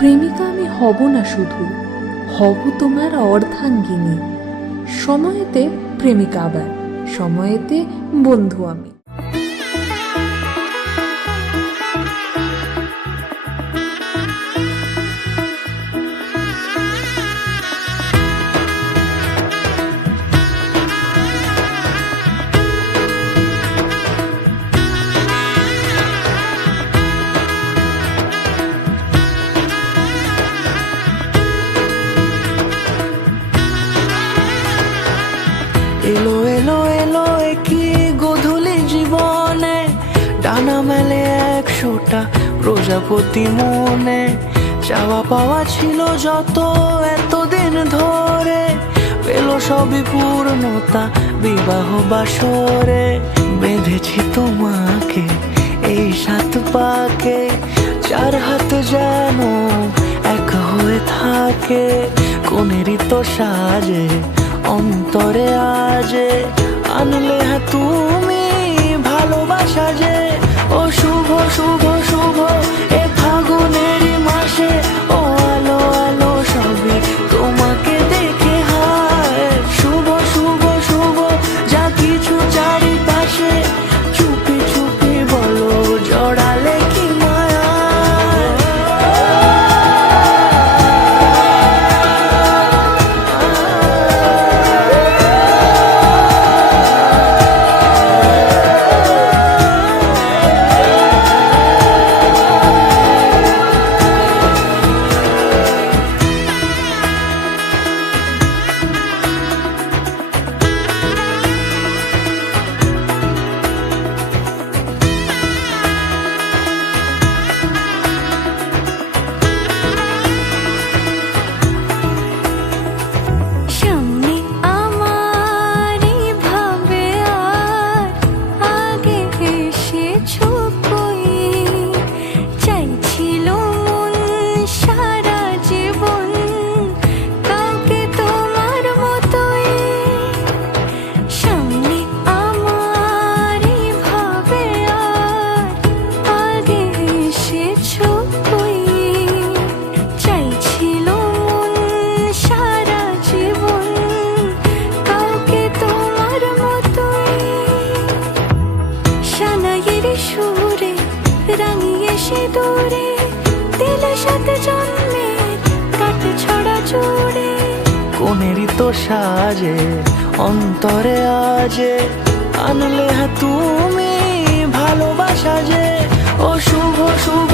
প্রেমিকা আমি হব না, শুধু হব তোমার অর্ধাঙ্গিনী। সময়েতে প্রেমিকা, আবার সময়েতে বন্ধু আমি। এলো এলো এলো কি গোধূলি জীবনে, ডানা মেলে 100টা প্রজাপতি মনে। চাওয়া পাওয়া ছিল যত এতদিন ধরে, পেল সবই পূর্ণতা বিবাহ বাসরে। বেঁধেছি তোমাকে এই 7 পাকে, 4 হাত যেন এক হয়ে থাকে। কোনেরই তো সাজে অন্তরে আজে, আনলে হ্যাঁ তুমি ভালোবাসা যে। ও শুভ শুভ শুভ এ ফাগুনেরই মাসে, ও আলো আলো সবে তোমাকে দেখে হায়। শুভ শুভ শুভ যা কিছু চারিপাশে, চুপি চুপি বলো জড়ালে কি মায়া। কোনেরই তো সাজে অন্তরে আজে, আনলে হ্যাঁ তুমি ভালোবাসা যে। ও শুভ শুভ